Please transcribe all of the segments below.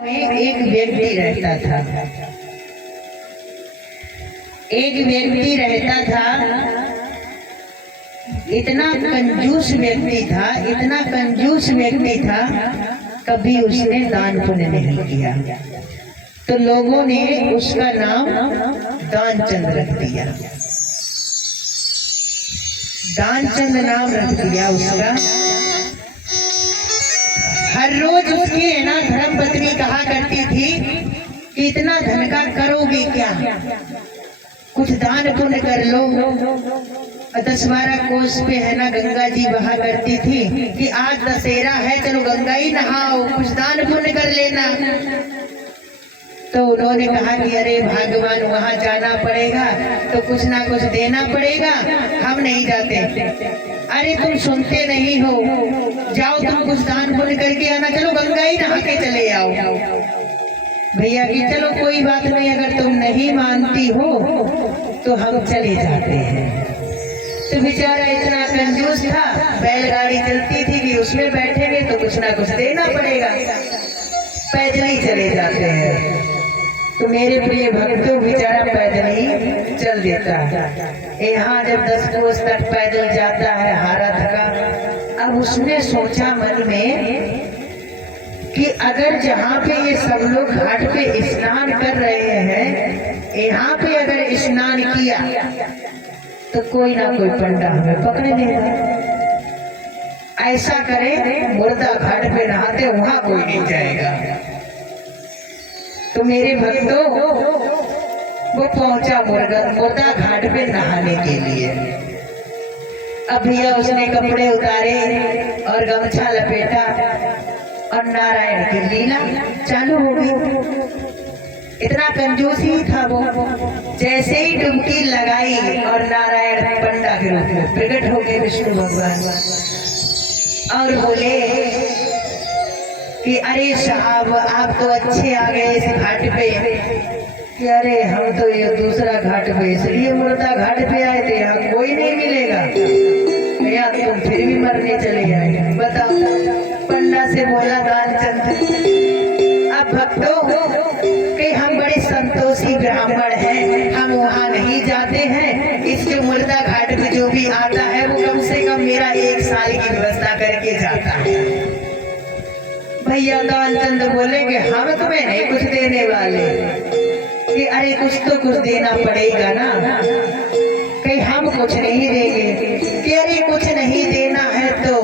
में एक व्यक्ति रहता था। एक व्यक्ति रहता था, इतना कंजूस व्यक्ति था, इतना कंजूस व्यक्ति था, कभी उसने दान पुण्य नहीं किया। तो लोगों ने उसका नाम दानचंद रख दिया। दानचंद नाम रख दिया उसका। हर रोज उसकी है ना धर्मपत्नी कहा करती थी कि इतना धन का करोगे क्या, कुछ दान पुण्य कर लो। 10-12 कोस पे है ना गंगा जी बहा करती थी कि आज दशहरा है, चलो गंगा ही नहाओ, कुछ दान पुण्य कर लेना। तो उन्होंने कहा कि अरे भगवान, वहां जाना पड़ेगा तो कुछ ना कुछ देना पड़ेगा, हम नहीं जाते। अरे तुम सुनते नहीं हो, जाओ तुम कुछ दान पुण्य करके आना, चलो गंगा ही नहा के चले आओ। भैया कि चलो कोई बात नहीं, अगर तुम नहीं मानती हो तो हम चले जाते हैं। तो बेचारा इतना कंजूस था, बैलगाड़ी चलती थी कि उसमें बैठेंगे तो कुछ ना कुछ देना पड़ेगा, पैदल ही चले जाते हैं। तो मेरे प्रिय भक्तों, बेचारा पैदल ही चल देता है। यहाँ जब 10 कोस तक पैदल जाता है हारा थका, अब उसने सोचा मन में कि अगर जहाँ पे ये सब लोग घाट पे स्नान कर रहे हैं, यहाँ पे अगर स्नान किया तो कोई ना कोई पंडा हमें पकड़ लेगा। ऐसा करें, मुर्दा घाट पे नहाते, वहां कोई नहीं जाएगा। तो मेरे भक्तों, वो पहुंचा मुर्दा घाट पे नहाने के लिए। अब भैया उसने कपड़े उतारे और गमछा लपेटा और नारायण की लीला चालू हो गई। इतना कंजूस ही था वो। जैसे ही डुबकी लगाई और नारायण पंडा के रूप में प्रकट हो गए विष्णु भगवान और बोले कि अरे साहब, आप तो अच्छे आ गए इस घाट पे। कि अरे हम तो ये दूसरा घाट पे इसलिए मुर्दा घाट पे आए थे, यहाँ कोई नहीं मिलेगा, या तुम फिर भी मरने चले आए। बताओ, पंडा से बोला दानचंद। अब भक्तों कि हम बड़े संतोषी ब्राह्मण हैं, हम वहाँ नहीं जाते हैं। इसके मुर्दा घाट पे जो भी आता है वो कम से कम मेरा 1 साल की व्यवस्था करके जाता है। भैया दानचंद बोले कि हम तुम्हें नहीं कुछ देने वाले। कि अरे कुछ देना पड़ेगा ना। कहीं हम कुछ नहीं देंगे। कि अरे कुछ नहीं देना है तो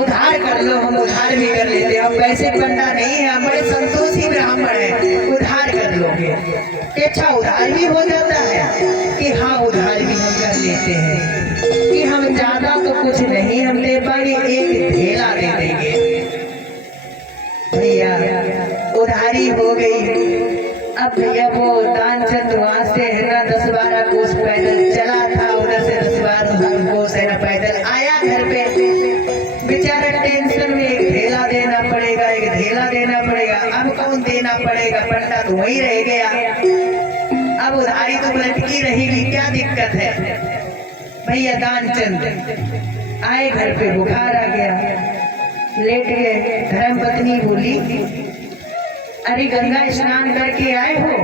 उधार कर लो, हम उधार भी कर लेते हैं, हम पैसे पंडा नहीं है, हम बड़े संतोषी ब्राह्मण हैं, उधार कर लोगे। कि अच्छा उधार भी हो जाता है। कि हाँ, उधार भी हम कर लेते हैं। कि हम ज्यादा तो कुछ नहीं हम दे पाएंगे, एक ढेला दे देंगे। भैया उधारी हो गई। अब भैया वो दानचंद वहां से है ना 10-12 कोस पैदल चला था, उधर से 10-12 कोस है ना पैदल आया घर पे। बेचारा टेंशन में, एक ढेला देना पड़ेगा, एक ढेला देना पड़ेगा। अब कौन देना पड़ेगा, पंडा तो वही रह गया। अब उधारी तो लटकी रहेगी, क्या दिक्कत है। भैया दानचंद आए घर पे, बुखार आ गया, लेट गए। धर्मपत्नी बोली, अरे गंगा स्नान करके आए हो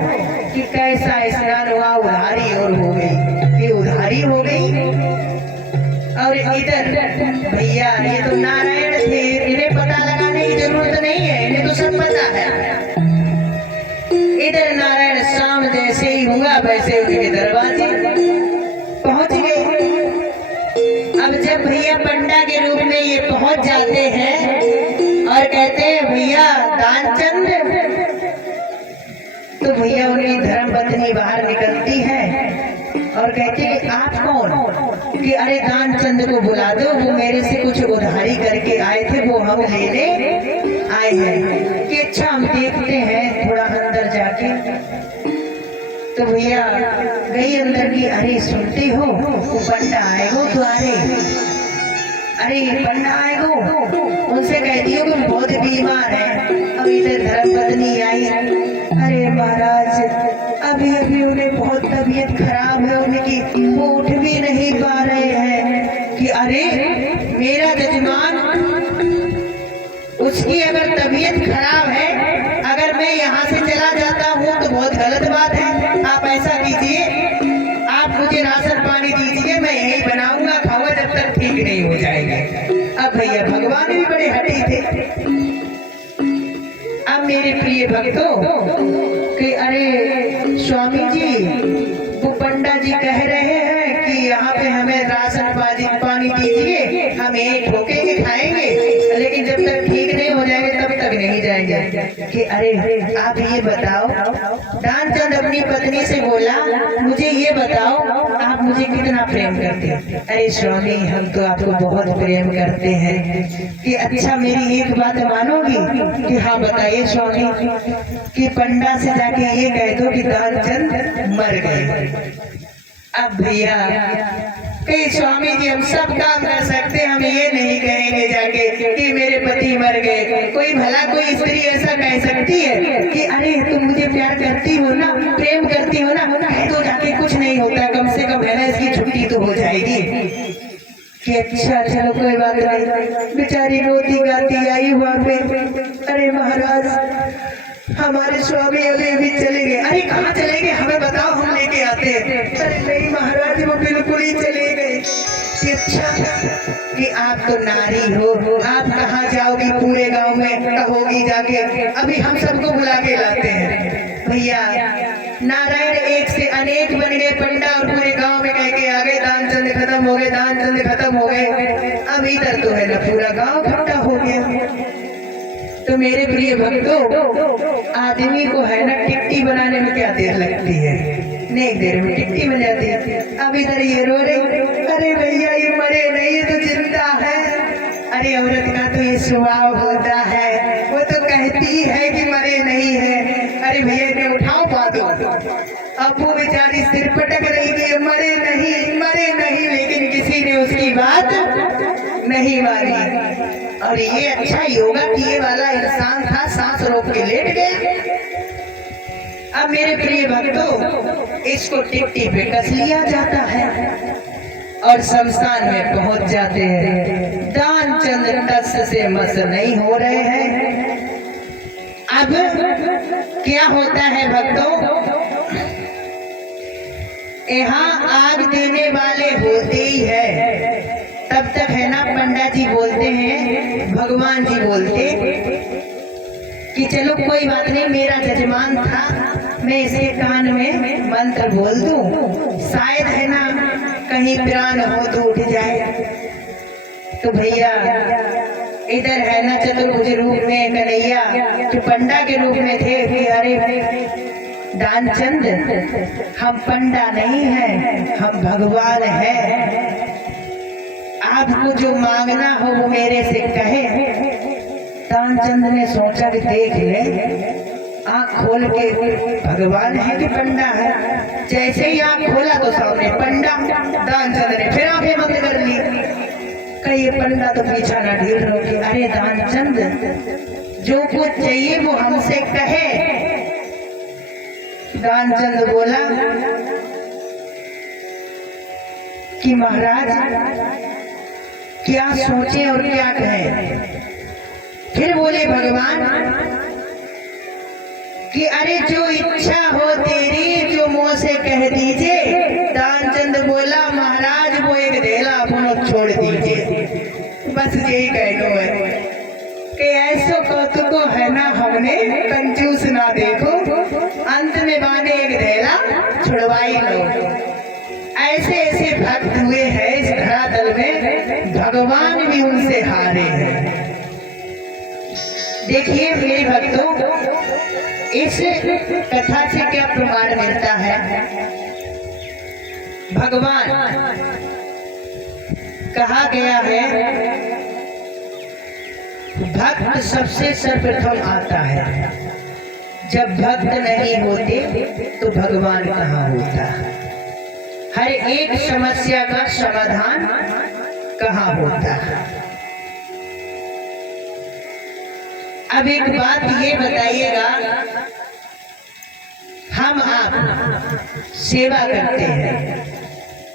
कि कैसा स्नान हुआ, उधारी और हो गई। कि उधारी हो गई। और इधर भैया ये तो नारायण थे, इन्हें पता लगाने की जरूरत नहीं है, इन्हें तो सब पता है। इधर नारायण शाम जैसे ही हुआ वैसे उनके दरवाजे पहुंच गए। अब जब भैया पंडा के रूप में ये पहुंच जाते हैं और कहते हैं भैया दानचंद, तो भैया उनकी धर्मपत्नी बाहर निकलती है और कहती है कि आप कौन। कि अरे दानचंद को बुला दो, वो मेरे से कुछ उधारी करके आए थे, वो हम लेने आए हैं। कि अच्छा हम देखते हैं थोड़ा अंदर जाके। तो भैया गई अंदर की। अरे सुनते हो, वो पंडा आएगो तो अरे पंडा आएगो, उनसे कह दियो कि बहुत बीमार है। अब इधर धर्मपत्नी आई। अरे महाराज, अभी उन्हें बहुत तबीयत खराब है उनकी, वो उठ भी नहीं पा रहे हैं। कि अरे मेरा जजमान, उसकी अगर तबीयत खराब है, अगर अब मेरे प्रिय भक्तों कि अरे स्वामी जी, वो पंडा जी कह रहे हैं कि यहाँ पे हमें राशन पानी दीजिए, हम एक ठोकेंगे खाएंगे, लेकिन जब तक ठीक नहीं हो जाएंगे तब तक नहीं जाएंगे। कि अरे आप ये बताओ, दानचंद अपनी पत्नी से बोला, मुझे ये बताओ आप मुझे कितना प्रेम करते हैं। अरे स्वामी, हम तो आपको बहुत प्रेम करते हैं। कि अच्छा मेरी एक बात मानोगी? कि हाँ बताइए स्वामी। कि पंडा से जाके ये कह दो कि दानचंद मर गए। अब भैया कहीं स्वामी जी हम सब काम कर सकते, हम ये नहीं कहेंगे जाके कि मेरे पति मर गए। कोई भला कोई स्त्री ऐसा कह सकती है कि अरे तुम मुझे प्यार करती हो ना, प्रेम करती हो ना, कह दो जाके, कुछ नहीं होता, कम से कम है ना इसकी छुट्टी तो हो जाएगी। कि अच्छा चलो कोई बात नहीं। बेचारी रोती गाती आई वहाँ पे, अरे महाराज हमारे स्वामी अभी चले गए। अरे कहाँ चले गए, हमें बताओ, हम लेके आते हैं। अरे नहीं महाराज, वो बिल्कुल ही चले गए। कि अच्छा, कि आप तो नारी हो, आप कहाँ जाओगी, पूरे गांव में कहोगी जाके, अभी हम सबको बुला के लाते हैं। भैया नारायण एक से अनेक बन गए पंडा, और पूरे गांव में कह के आ गए दानचंद खत्म हो गए, दानचंद खत्म हो गए। अब इधर तो है ना पूरा गांव इकट्ठा हो गया। तो मेरे प्रिय भक्तों, आदमी को है ना टिकटी बनाने में क्या देर लगती है, नहीं देर में टिकटी बन जाती है। अब इधर ये रो रही, अरे भैया ये मरे नहीं, ये तो जिंदा है। अरे औरत का तो ये स्वभाव होता है, वो तो कहती है कि मरे नहीं है। अरे भैया इन्हें उठाओ बादो। अब वो बेचारी सिर पटक रही कि मरे नहीं, लेकिन किसी ने उसकी बात नहीं मानी। और ये अच्छा योगा किए वाला इंसान था, सांस रोक के लेट गया। अब मेरे प्रिय भक्तों, इसको टिकटी पे कस लिया जाता है और शमशान में पहुंच जाते हैं। दानचंद टस से मस नहीं हो रहे हैं। अब क्या होता है भक्तों, यहाँ आग देने वाले होते ही है, तब तक है ना पंडा जी बोलते हैं, भगवान जी बोलते कि चलो कोई बात नहीं, मेरा जजमान था, मैं इसके कान में मंत्र बोल दूं, शायद है ना कहीं प्राण हो तो उठ जाए। तो भैया इधर है ना चतुर्भुज रूप में कन्हैया जो पंडा के रूप में थे कि अरे दानचंद, हम पंडा नहीं हैं, हम भगवान हैं, आपको जो मांगना हो वो मेरे से कहे। दानचंद ने सोचा कि देख ले, आँख खोल के भगवान है कि पंडा है। जैसे ही आँख खोला तो सामने पंडा। दानचंद ने फिर आंखें बंद कर ली। कहीं पंडा तो पीछा ना ढील रोके, अरे दानचंद जो कुछ चाहिए वो हमसे कहे। दानचंद बोला कि महाराज क्या सोचे और क्या कहें। फिर बोले भगवान कि अरे जो इच्छा हो तेरी, जो मुंह से कह दीजिए। दानचंद बोला महाराज वो एक धेला अपनो छोड़ दीजिए, बस यही कहना है कि ऐसो कौतुको है ना हमने, कंजूस ना देखो, अंत में बाने एक धेला छुड़वाई लो। ऐसे ऐसे भक्त हुए हैं इस धरातल में, भगवान भी उनसे हारे हैं। देखिए मेरे भक्तों, इस कथा से क्या प्रमाण मिलता है। भगवान कहा गया है भक्त सबसे सर्वप्रथम आता है। जब भक्त नहीं होते तो भगवान कहाँ होता। हर एक समस्या का समाधान कहाँ होता है। अब एक बात ये बताइएगा, हम आप सेवा करते हैं,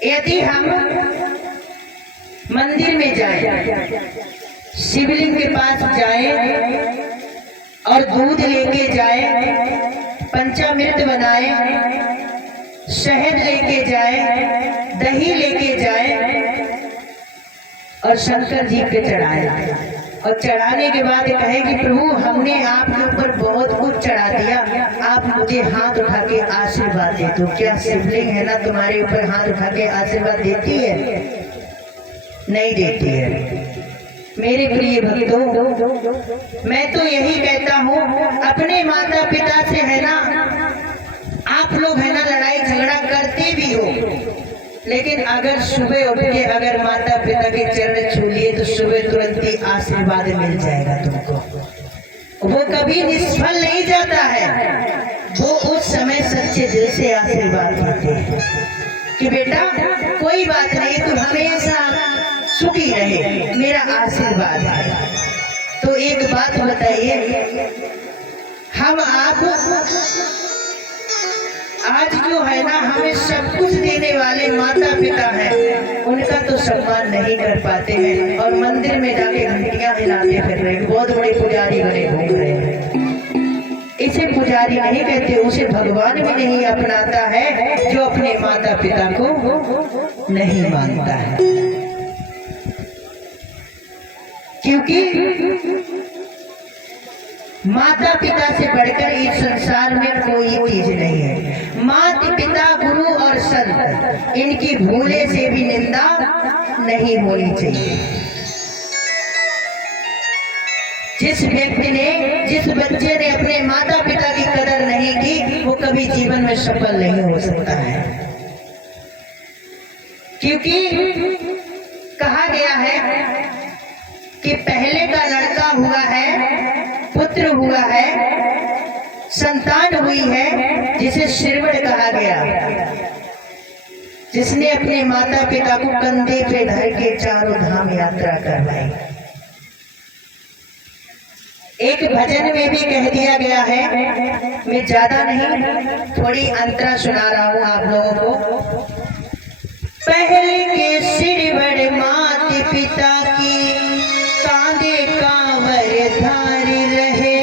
यदि हम मंदिर में जाएं, शिवलिंग के पास जाएं और दूध लेके जाएं, पंचामृत बनाएं, शहद लेके जाएं, दही लेके जाएं और शंकर जी पे चढ़ाएं, और चढ़ाने के बाद कहे कि प्रभु हमने आपके ऊपर बहुत के आशीर्वाद दे दो। क्या शिवलिंग है ना तुम्हारे ऊपर हाथ उठा के आशीर्वाद देती है? नहीं देती है। मेरे प्रिय भक्तों, मैं तो यही कहता हूँ, अपने माता पिता से है ना, आप लोग है ना लड़ाई झगड़ा करते भी हो, लेकिन अगर सुबह उठ के अगर माता पिता के चरण छू लिए तो सुबह तुरंत ही आशीर्वाद मिल जाएगा तुमको। वो कभी निष्फल नहीं जाता है। वो उस समय सच्चे दिल से आशीर्वाद देते हैं कि बेटा कोई बात नहीं, तू हमेशा सुखी रहे, मेरा आशीर्वाद है। तो एक बात बताइए, हम आप आज जो है ना हमें सब कुछ देने वाले माता पिता हैं, उनका तो सम्मान नहीं कर पाते हैं और मंदिर में जाके घंटियां हिलाते फिर रहे, बहुत बड़े पुजारी बने घूम रहे हैं। इसे पुजारी नहीं कहते, उसे भगवान भी नहीं अपनाता है जो अपने माता पिता को नहीं मानता है। क्योंकि माता पिता से बढ़कर इस संसार में कोई चीज नहीं है। माता पिता गुरु और संत, इनकी भूले से भी निंदा नहीं होनी चाहिए। जिस व्यक्ति ने, जिस बच्चे ने अपने माता पिता की कदर नहीं की, वो कभी जीवन में सफल नहीं हो सकता है। क्योंकि कहा गया है कि पहले का लड़का हुआ है, पुत्र हुआ है, संतान हुई है, जिसे श्रीवण कहा गया, जिसने अपने माता पिता को कंधे पे धर के चारों धाम यात्रा करवाई। एक भजन में भी कह दिया गया है, मैं ज्यादा नहीं थोड़ी अंतरा सुना रहा हूं आप लोगों को। पहले के श्रीवण माता पिता की कांधे कांवर धारी रहे,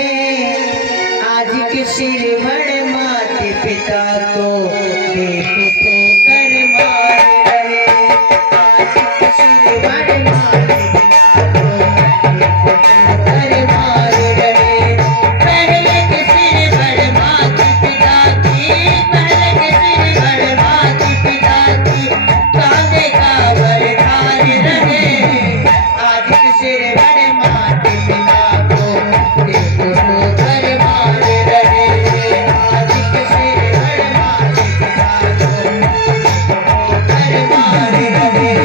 आज के श्रीवण माता पिता को देख ठोकर मार रहे, आज के श्रीवण माता पिता को देख ठोकर मार रहे। पहले के श्रीवण माता पिता की, पहले के श्रीवण माता पिता की कांधे कांवर धारी रहे, आज के श्रीवण माता पिता को देख ठोकर मार रहे, आज के श्रीवण माता पिता को ठोकर मार रहे।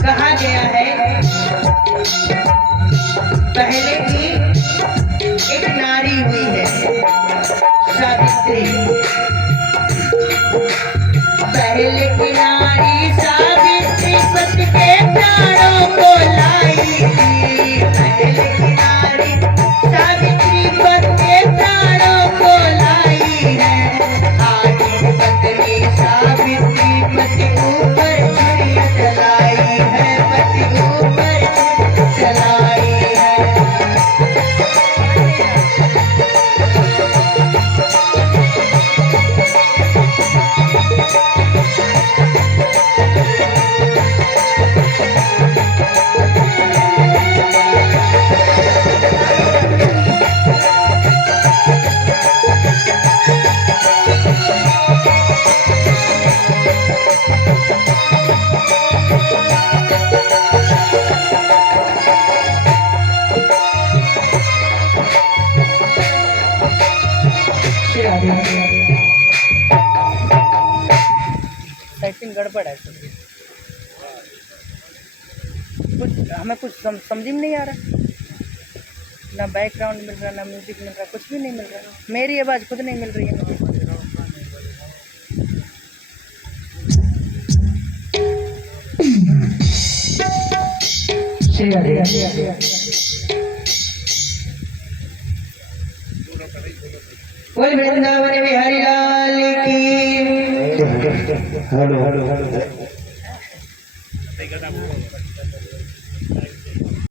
कहा गया है, पहले की एक नारी हुई है सावित्री, पहले की नारी सावित्री पति के प्राणों को लाई थी, पहले की नारी सावित्री पति के प्राणों को लाई है, आज पत्नी सावित्री पति ऊपर छुरी चलाई है, पति ऊपर छुरी चलाई है। सेटिंग गड़बड़ है सर, कुछ हमें कुछ समझ में नहीं आ रहा। ना बैकग्राउंड मिल रहा, ना म्यूजिक मिल रहा, कुछ भी नहीं मिल रहा। मेरी आवाज़ खुद नहीं मिल रही है मुझे। बोल वृंदावन बिहारी लाल की। Hello hello hello